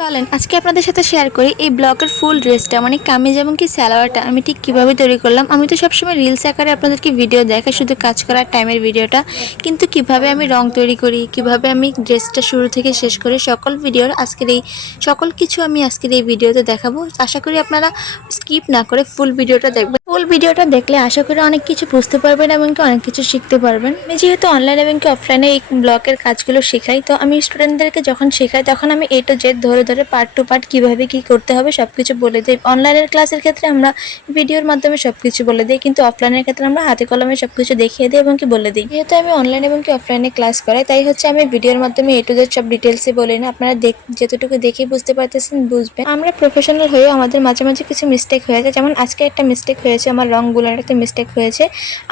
চলেন আজকে আপনাদের সাথে শেয়ার করি এই ব্লকের ফুল ড্রেসটা মানে কামিজ এবং কি সালোয়ারটা আমি ঠিক কিভাবে তৈরি করলাম। আমি তো সবসময় রিলস আকারে আপনাদেরকে ভিডিও দেখাই, শুধু কাজ করার টাইমের ভিডিওটা, কিন্তু কিভাবে আমি রং তৈরি করি, কিভাবে আমি ড্রেসটা শুরু থেকে শেষ করি, সকল কিছু আমি আজকের এই ভিডিওতে দেখাবো। আশা করি আপনারা স্কিপ না করে ফুল ভিডিওটা দেখবেন। ফুল ভিডিওটা দেখলে আশা করি অনেক কিছু বুঝতে পারবেন এবং কি অনেক কিছু শিখতে পারবেন। আমি যেহেতু অনলাইন এবং কি অফলাইনে এই ব্লকের কাজগুলো শেখাই, তো আমি স্টুডেন্টদেরকে যখন শেখাই তখন আমি A to Z ধরে ধরে পার্ট টু পার্ট কীভাবে কী করতে হবে সব কিছু বলে দিই। অনলাইনের ক্লাসের ক্ষেত্রে আমরা ভিডিওর মাধ্যমে সব কিছু বলে দিই, কিন্তু অফলাইনের ক্ষেত্রে আমরা হাতে কলমে সব কিছু দেখিয়ে দিই এবং কি বলে দিই। যেহেতু আমি অনলাইন এবং কি অফলাইনে ক্লাস করাই, তাই হচ্ছে আমি ভিডিওর মাধ্যমে A to Z সব ডিটেলসে বলি না। আপনারা যতটুকু দেখে বুঝতে পারতেছেন বুঝবেন। আমরা প্রফেশনাল হয়েও আমাদের মাঝে মাঝে কিছু মিস্টেক হয়ে যায়, যেমন আজকে একটা মিস্টেক হয়েছে, আমার রঙগুলোর একটা মিস্টেক হয়েছে।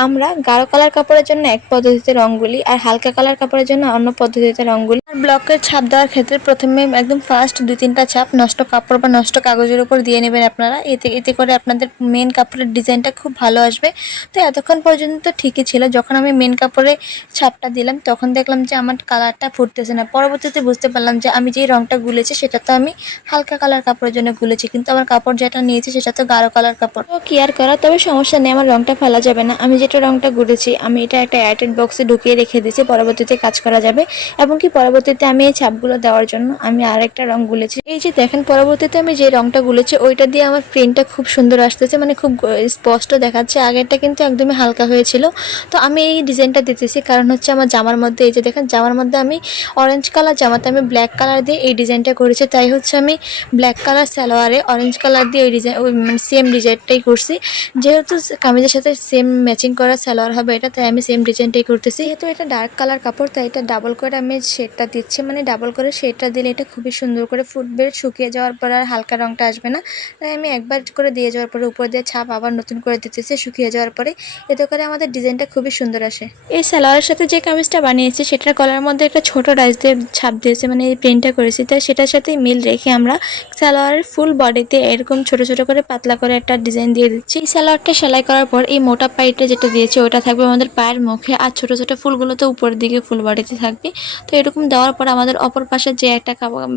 আমরা গাঢ় কালার কাপড়ের জন্য এক পদ্ধতিতে রঙগুলি আর হালকা কালার কাপড়ের জন্য অন্য পদ্ধতিতে রঙগুলি। আর ব্লকের ছাপ দেওয়ার ক্ষেত্রে প্রথমে একদম ফার্স্ট 2-3টা ছাপ নষ্ট কাপড় বা নষ্ট কাগজের উপর দিয়ে নেবেন আপনারা। এতে করে আপনাদের মেন কাপড়ের ডিজাইনটা খুব ভালো আসবে। তো এতক্ষণ পর্যন্ত তো ঠিকই ছিল, যখন আমি মেন কাপড়ে ছাপটা দিলাম তখন দেখলাম যে আমার কালারটা ফুটতেছে না। পরবর্তীতে বুঝতে পারলাম যে আমি যেই রঙটা গুলেছি সেটা তো আমি হালকা কালার কাপড়ের জন্য গুলেছি, কিন্তু আমার কাপড় যেটা নিয়েছি সেটা তো গাঢ় কালার কাপড়। তো কেয়ার করা, তবে সমস্যা নেই, আমার রঙটা ফেলা যাবে না। আমি যেটা রঙটা গুলেছি আমি এটা একটা এয়ারটাইট বক্সে ঢুকিয়ে রেখে দিয়েছি, পরবর্তীতে কাজ করা যাবে। এবং কি পরবর্তীতে আমি এই ছাপগুলো দেওয়ার জন্য আমি আরেকটা রং গুলেছি। এই যে দেখেন, পরবর্তীতে আমি যে রংটা গুলেছি ওইটা দিয়ে আমার প্রিন্টটা খুব সুন্দর আসতেছে, মানে খুব স্পষ্ট দেখাচ্ছে। আগেরটা কিন্তু একদমই হালকা হয়েছিল। তো আমি এই ডিজাইনটা দিতেছি কারণ হচ্ছে আমার জামার মধ্যে, এই যে দেখেন জামার মধ্যে আমি অরেঞ্জ কালার জামাতে আমি ব্ল্যাক কালার দিয়ে এই ডিজাইনটা করেছি, তাই হচ্ছে আমি ব্ল্যাক কালার সালোয়ারে অরেঞ্জ কালার দিয়ে ওই ডিজাইন মানে সেম ডিজাইনটাই করছি। যেহেতু কামিজের সাথে সেম ম্যাচিং করা সালোয়ার হবে এটা, তাই আমি সেম ডিজাইনটাই করতেছি। যেহেতু এটা ডার্ক কালার কাপড় তাই এটা ডাবল করে আমি শেডটা দিচ্ছি, মানে ডাবল করে শেডটা দিলে এটা খুবই সুন্দর করে ফুটবে। শুকিয়ে যাওয়ার পর আর হালকা রঙটা আসবে না, তাই আমি একবার করে দিয়ে যাওয়ার পরে উপর দিয়ে ছাপ আবার নতুন করে দিতেছি শুকিয়ে যাওয়ার পরে। এতে করে আমাদের ডিজাইনটা খুবই সুন্দর আসে। এই সালোয়ারের সাথে যে কামিজটা বানিয়েছি সেটার গলার মধ্যে একটা ছোট ডাইস দিয়ে ছাপ দিয়েছে, মানে এই প্রিন্টটা করেছি, তাই সেটার সাথে মিল রেখে আমরা সালোয়ারের ফুল বডিতে এরকম ছোট ছোট করে পাতলা করে একটা ডিজাইন দিয়ে দিচ্ছি। এই সালোয়ারটা সেলাই করার পর এই মোটা পাইটা যেটা দিয়েছি ওটা থাকবে আমাদের পায়ের মুখে, আর ছোট ছোট ফুলগুলো তো উপরের দিকে ফুল বডিতে থাকবে। তো এরকম দেওয়ার পর আমাদের অপর পাশে যে একটা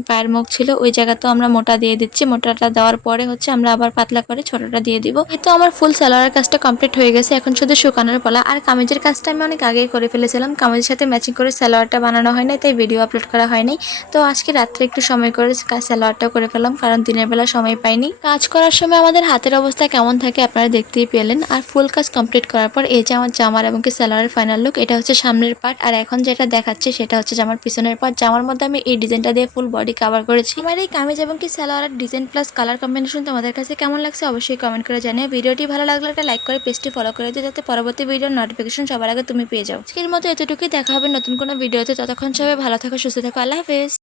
পায়ের মুখ ছিল ওই জায়গাতেও আমরা মোটা দিয়ে দিচ্ছি। মোটাটা দেওয়ার পরে হচ্ছে আমরা আবার পাতলা করে ছোটটা দিয়ে দিব। এই তো আমার ফুল সালোয়ারের কাজটা কমপ্লিট হয়ে গেছে, এখন শুধু শুকানোর পালা। আর কামিজের কাজটা আমি অনেক আগেই করে ফেলেছিলাম, কামিজের সাথে ম্যাচিং করে সালোয়ারটা বানানো হয় নাই, তাই ভিডিও আপলোড করা হয়নি। তো আজকে রাত্রে একটু সময় করে সালোয়ারটাও করে ফেললাম, কারণ দিনের বেলা সময় পাইনি। কাজ করার সময় আমাদের হাতের অবস্থা কেমন থাকে আপনারা দেখতেই পেলেন। আর ফুল কাজ কমপ্লিট করার পর এই যে আমার জামার এবং কি সালোয়ারের ফাইনাল লুক, এটা হচ্ছে সামনের পার্ট, আর এখন যেটা দেখাচ্ছে সেটা হচ্ছে জামার পিছনের পার্ট। জামার মধ্যে আমি এই ডিজাইনটা দিয়ে ফুল বডি কভার করেছি। আমার এই কামিজ এবং কি সালোয়ারের ডিজাইন প্লাস কালার কম্বিনেশন তোমাদের কাছে কেমন লাগছে অবশ্যই কমেন্ট করে জানিয়ে। ভিডিওটি ভালো লাগলে একটা লাইক করে পেজটি ফলো করে দিও, যাতে পরবর্তী ভিডিওর নোটিফিকেশন সবার আগে তুমি পেয়ে যাও। আজকের মতো এতটুকুই, দেখা হবে নতুন কোনো ভিডিওতে। ততক্ষণ সবাই ভালো থাকো, সুস্থ থাকো, আল্লাহ হাফেজ।